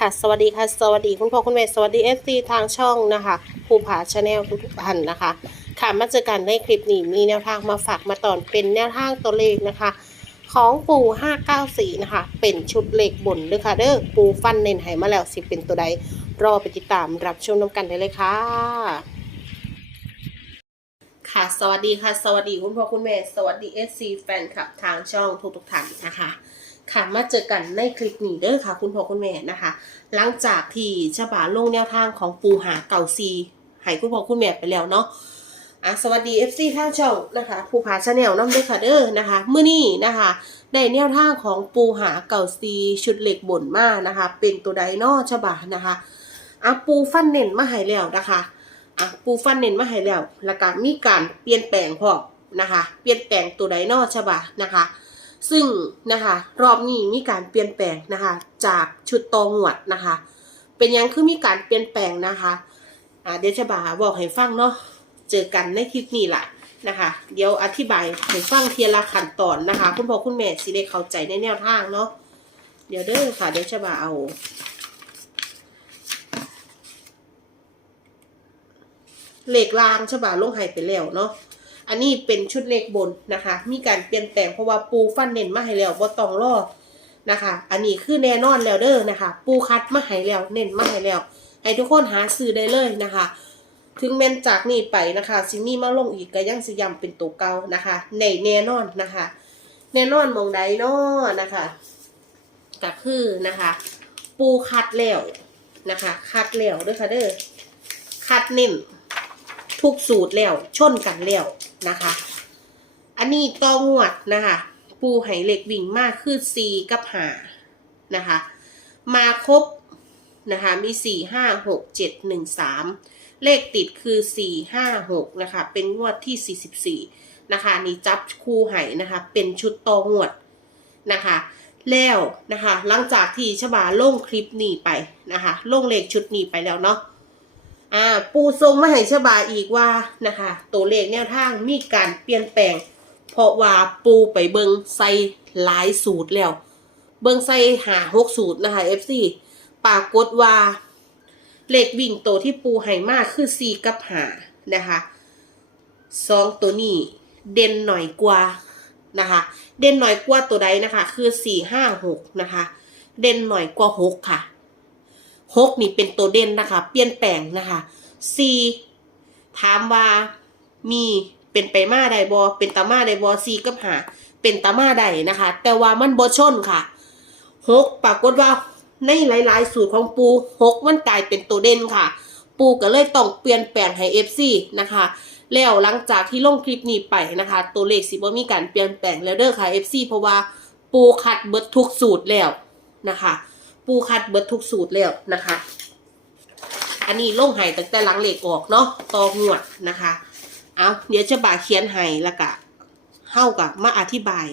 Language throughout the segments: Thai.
ค่ะ สวัสดีค่ะ สวัสดีคุณพ่อคุณแม่ สวัสดีเอฟซีทางช่องนะคะภูผาชาแนลทุกๆท่านนะคะ ค่ะมาเจอกันในคลิปนี้มีแนวทางมาฝากมาตอนเป็นแนวทางตัวเลขนะคะ ของปู594 นะคะ เป็นชุดเลขบนด้วยค่ะเด้อปูฟันเน้นให้มาแล้วสิเป็นตัวใด รอไปติดตามรับชมน้ำกันได้เลยค่ะค่ะ สวัสดีค่ะ สวัสดีคุณพ่อคุณแม่ สวัสดีเอฟซีแฟนคลับทางช่องทุกๆท่านนะคะ ค่ะมาเจอกันในคลิปนี้เด้อค่ะ คุณพ่อคุณแม่นะคะ หลังจากที่ฉบาลงแนวทางของปูหาเก่าซีให้คุณพ่อคุณแม่ไปแล้วเนาะอะสวัสดี FC ท่างช่องนะคะภูผาชาแนลน้ำด้วยค่ะเด้อนะคะเมื่อนี้นะคะได้แนวทางของปูหาเก่าซีชุดเหล็กบ่นมานะคะ เป็นตัวไดโนอฉบานะคะอะปูฟันเน้นมาให้แล้วนะคะอะปูฟันเน้นมาให้แล้วแล้วก็มีการเปลี่ยนแปลงพอมนะคะ เปลี่ยนแปลงตัวไดโนอฉบานะคะ ซึ่งนะคะรอบนี้มีการเปลี่ยนแปลงนะคะจากชุดตองหวดนะคะ เป็นยังคือมีการเปลี่ยนแปลงนะคะอ่าเดี๋ยวจะบาบอกให้ฟังเนาะเจอกันในคลิปนี้แหละนะคะ เดี๋ยวอธิบายให้ฟังเทียละขั้นตอนนะคะ คุณพ่อคุณแม่สิได้เข้าใจในแนวทางเนาะเดี๋ยวเด้อค่ะเดี๋ยวจะบาเอาเหล็กรางฉบาลงไห้ไปแล้วเนาะ อันนี้เป็นชุดเลขบนนะคะ มีการเปลี่ยนแปลงเพราะว่าปูฟันเน้นมาให้แล้วบ่ต้องรอนะคะ อันนี้คือแน่นอนแล้วเด้อนะคะ ปูคัดมาให้แล้วเน้นมาให้แล้วให้ทุกคนหาซื้อได้เลยนะคะ ถึงแม้นจากนี้ไปนะคะซิมี่มาลงอีกก็ยังสิยำเป็นตัวเก่านะคะในแน่นอนนะคะ แน่นอนมองใดเนาะนะคะก็คือนะคะ ปูคัดแล้วนะคะ คัดแล้วด้วยค่ะเด้อคัดเน้นทุกสูตรแล้วชนกันแล้ว นะคะ อันนี้ต่องวดนะคะ ปูไหเหล็กวิ่งมากคือสีกับหานะคะ มาครบนะคะมีสี่ห้าหกเจ็ดหนึ่งสามเลขติดคือสี่ห้าหกนะคะ เป็นงวดที่สี่สิบสี่นะคะนี่จับคู่ไหนะคะ เป็นชุดต่องวดนะคะแล้วนะคะ หลังจากที่ฉบาลงคลิปนี้ไปนะคะลงเลขชุดนี้ไปแล้วเนาะ อ่าปูทรงมาให้ฉบาอีกว่านะคะ ตัวเลขแนวทางมีการเปลี่ยนแปลง เพราะว่าปูไปเบิงใส่หลายสูตรแล้ว เบิงใส่หาหกสูตรนะคะ FC ปรากฏว่าเลขวิ่งตัวที่ปูให้มากคือสี่กับหานะคะสองตัวนี้เด่นหน่อยกว่านะคะ เด่นหน่อยกว่าตัวใดนะคะ คือสี่ห้าหกนะคะ เด่นหน่อยกว่าหกค่ะ หกนี่เป็นตัวเด่นนะคะ เปลี่ยนแปลงนะคะสี่ถามว่ามีเป็นไปมาใดบอเป็นตามาใดบอสี่กับหาเป็นตามาใดนะคะ แต่ว่ามันบอชนค่ะหกปรากฏว่าในหลาย ๆ สูตรของปูหกมันกลายเป็นตัวเด่นค่ะ ปูก็เลยต้องเปลี่ยนแปลงให้เอฟซีนะคะ แล้วหลังจากที่ลงคลิปนี้ไปนะคะ ตัวเลขสิบ่มีการเปลี่ยนแปลงแล้วเด้อค่ะ FC เพราะว่าปูคัดเบิดทุกสูตรแล้วนะคะ ปูคัดเบิดทุกสูตรแล้วนะคะ อันนี้ลงไห้ตั้งแต่หลังเหล็กออกเนาะตองวดนะคะ เอาเดี๋ยวจะบาเขียนไห้แล้วก็เฮากับมาอธิบาย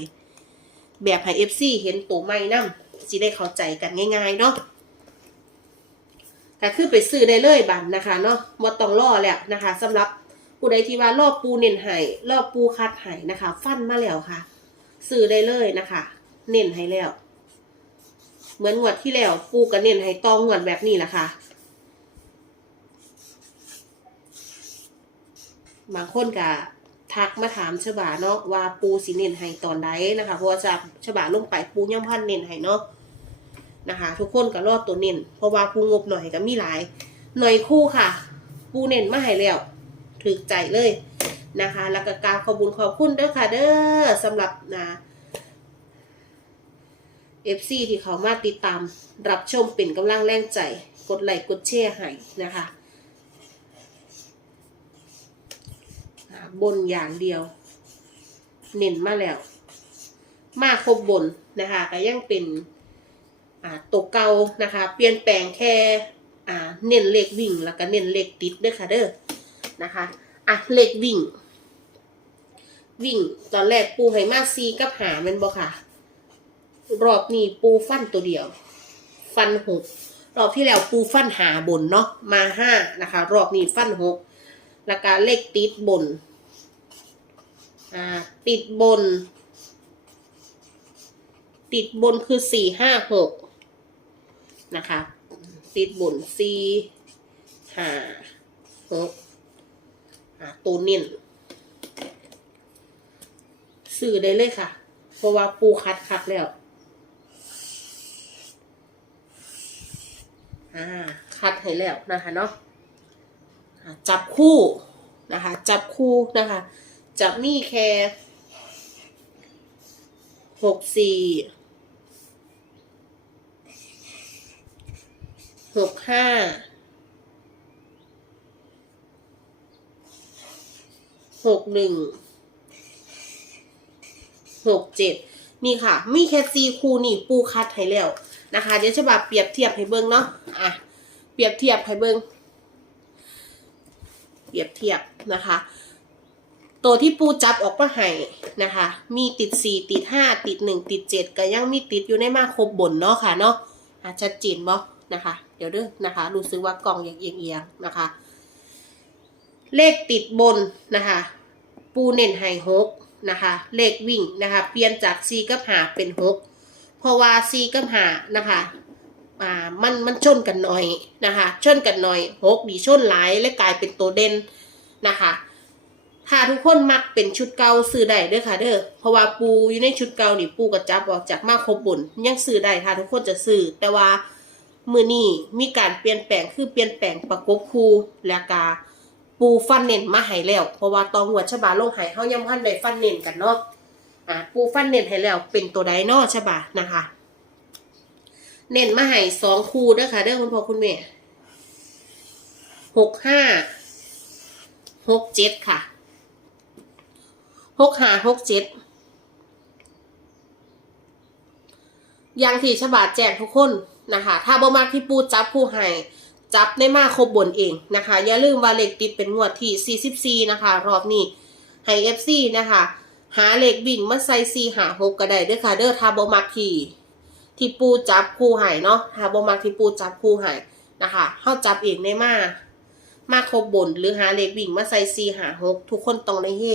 แบบให้ FC เห็นตัวไม่นำสิได้เข้าใจกันง่าย ๆ เนาะก็คือไปซื้อได้เลยบันนะคะเนาะบ่ต้องรอแล้วนะคะสำหรับผู้ใดที่ว่ารอปูเน้นไห้รอปูคัดไห้นะคะ ฟันมาแล้วค่ะ ซื้อได้เลยนะคะ เน้นให้แล้ว เหมือนงวดที่แล้วปูกระเน้นให้ตองงวดแบบนี้แหละค่ะบางคนก็ทักมาถามฉบาเนาะว่าปูสิเน้นให้ตอนใดนะคะ เพราะว่าจะฉบาลงไปปูย่อมพันเน้นให้เนาะนะคะ ทุกคนก็รอดตัวเน้นเพราะว่าปูงบหน่อยก็มีหลาย หน่อยคู่ค่ะ ปูเน้นมาให้แล้วถึกใจเลยนะคะ แล้วก็กรารขอบคุญขอบคุณเด้อค่ะเด้อสำหรับนะ FC ที่เขามาติดตาม รับชมเป็นกำลังแรงใจ กดไลค์กดแชร์ให้นะคะ บนอย่างเดียว เน้นมาแล้ว มาครบบนนะคะก็ยังเป็นตัวเก่านะคะ เปลี่ยนแปลงแค่เน้นเลขวิ่งแล้วก็เน้นเลขติดด้อค่ะเด้อนะคะอะเลขวิ่ง วิ่งตอนแรกปูให้มาซีกับหามันบ่ค่ะ รอบนี้ปูฟันตัวเดียว ฟันหกรอบที่แล้วปูฟันหาบนเนาะมาห้านะคะ รอบนี้ฟันหกแล้วก็เลขติดบนอ่าติดบน ติดบนคือสี่ห้าหกนะคะ ติดบนสี่ห้าหกอะตัวเน้นซื้อได้เลยค่ะ เพราะว่าปูคัดคัดแล้ว อ่าคัดให้แล้วนะคะเนาะจับคู่นะคะ จับคู่นะคะจะมีแค่หกสี่หกห้าหกหนึ่งหกเจ็ดนี่ค่ะ มีแค่ซีคูนี่ปูคัดให้แล้วนะคะ เดี๋ยวจะมาเปรียบเทียบให้เบิ้งเนาะ อะเปรียบเทียบให้เบิ้งเปรียบเทียบนะคะ ตัวที่ปูจับออกมาให้นะคะ มีติดสี่ติดห้าติดหนึ่งติดเจ็ดก็ยังมีติดอยู่ในมาครบบนเนาะค่ะเนาะอาชัดเจนบ่นะคะ เดี๋ยวเด้อนะคะ รู้สึกว่ากล่องยังเอียงๆนะคะ เลขติดบนนะคะ ปูเน้นให้หกนะคะ เลขวิ่งนะคะ เปลี่ยนจากซีกับหาเป็นหกเพราะว่าซีกับหานะคะ อ่ามันมันชนกันหน่อยนะคะชนกันหน่อยหกดีชนหลายและกลายเป็นตัวเด่นนะคะถ้าทุกคนมักเป็นชุดเก่าซื้อได้เด้อค่ะเด้อเพราะว่าปูอยู่ในชุดเก่านี่ปูก็จับออกจากมาครบบุญยังซื้อได้ถ้าทุกคนจะซื้อแต่ว่ามือนี้มีการเปลี่ยนแปลงคือเปลี่ยนแปลงประกบคูแล้วก็ปูฟันเน้นมาให้แล้ว เพราะว่าตอนหัวฉบาลงให้เฮายังพันได้ฟันเน้นกันเนาะอ่าปูฟันเน้นให้แล้วเป็นตัวใดเนาะฉบานะคะ เน้นมาให้สองคูเด้อค่ะเด้อคุณพ่อคุณแม่หกห้าหกเจ็ดค่ะหกห้าหกเจ็ดอย่างที่ฉบาแจ้งทุกคนนะคะ ถ้าบ่มากที่ปูจับผู้ให้จับในมาครบบนเองนะคะ อย่าลืมว่าเลขติดเป็นงวดที่ 44 นะคะ รอบนี้ให้ FC นะคะ หาเลขวิ่งมาใส่4หา6ก็ได้ด้อค่ะ เด้อถ้าบ่มักที่ ที่ปูจับคู่ใหายเนาะถ้าบ่มักที่ปูจับคู่ใหายนะคะเฮาจับเองได้มามาครบบนหรือหาเลขวิ่งมาใส่สี่หาหกทุกคนต้องได้เฮ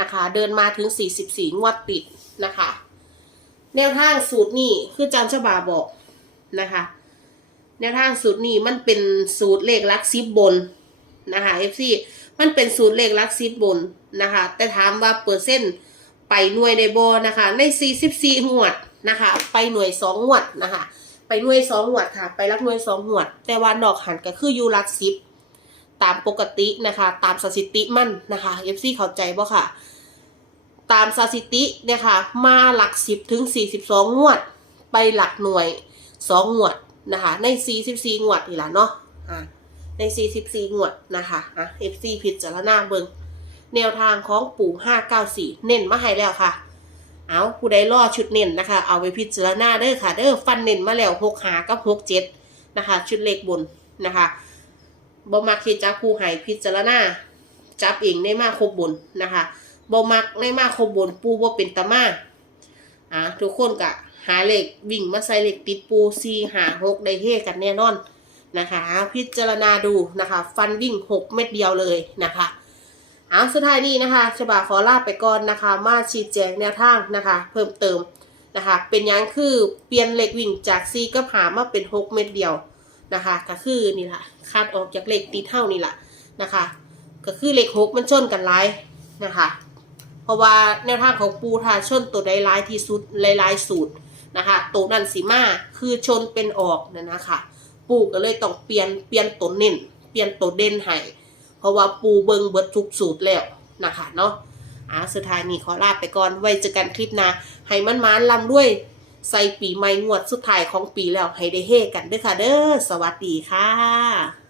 นะคะ เดินมาถึง 44 งวดติดนะคะ แนวทางสูตรนี้คือจำฉบาบอกนะคะ แนวทางสูตรนี้มันเป็นสูตรเลขลักซิบบนนะคะ FC มันเป็นสูตรเลขลักซิบบนนะคะ แต่ถามว่าเปอร์เซ็นต์ไปหน่วยในบอนะคะ ใน 44 งวด นะคะ ไปหน่วยสองงวดนะคะ ไปหน่วยสองงวดค่ะ ไปรักหน่วยสองงวด แต่ว่าดอกหันก็คือยู่ลักซิบตามปกตินะคะ ตามสถิติมั่นนะคะ FC เข้าใจบ่ค่ะ ตามสถิตินี่ยค่ะมาหลักสิบถึงสี่สิบสองงวด ไปหลักหน่วยสองงวดนะคะ ในสี่สิบสี่งวดนี่แหละเนาะอ่าในสี่สิบสี่งวดนะคะอะ FC พิจารณาเบิงแนวทางของปู่ห้าเก้าสี่เน้นมาให้แล้วค่ะ เอาผู้ใดรอชุดเน้นนะคะ เอาไปพิจารณาเด้อค่ะ เด้อฟันเน้นมาแล้วหกหากับหกเจ็ดนะคะ ชุดเลขบนนะคะบ่มักที่จับคู่ให้พิจารณาจับเองได้มากครบบนนะคะบ่มักได้มากครบบนปูบ่เป็นตามาอะทุกคนก็หาเหลขวิ่งมาใส่เหลขติดปูซีหาหกได้เฮกันแน่นอนนะคะ พิจารณาดูนะคะ ฟันวิ่งหกเม็ดเดียวเลยนะคะ อาสุดท้ายนี้นะคะฉบาขอลาไปก่อนนะคะ มาชี้แจงแนวทางนะคะ เพิ่มเติมนะคะ เป็นยังคือเปลี่ยนเหล็กวิ่งจากซีกับหามาเป็นหกเม็ดเดียวนะคะ ก็คือนี่แหละคาดออกจากเหล็กตีเท่านี่แหละนะคะ ก็คือเหล็กหกมันชนกันร้ายนะคะ เพราะว่าแนวทางของปูทาชนตัวใดร้ายที่สุดหลายสูตรนะคะตัวนั้นสีมาคือชนเป็นออกนะนะคะ ปูก็เลยต้องเปลี่ยนเปลี่ยนตัวเน้นเปลี่ยนตัวเด่นให้ เพราะว่าปูเบิงเบิดทุกสูตรแล้วนะคะเนาะอ่าสุดท้ายนี้ขอลาไปก่อน ไว้เจอกันคลิปหน้าให้มันมานลำด้วยใส่ปีใหม่งวดสุดท้ายของปีแล้วให้ได้เฮกันด้วยค่ะเด้อสวัสดีค่ะ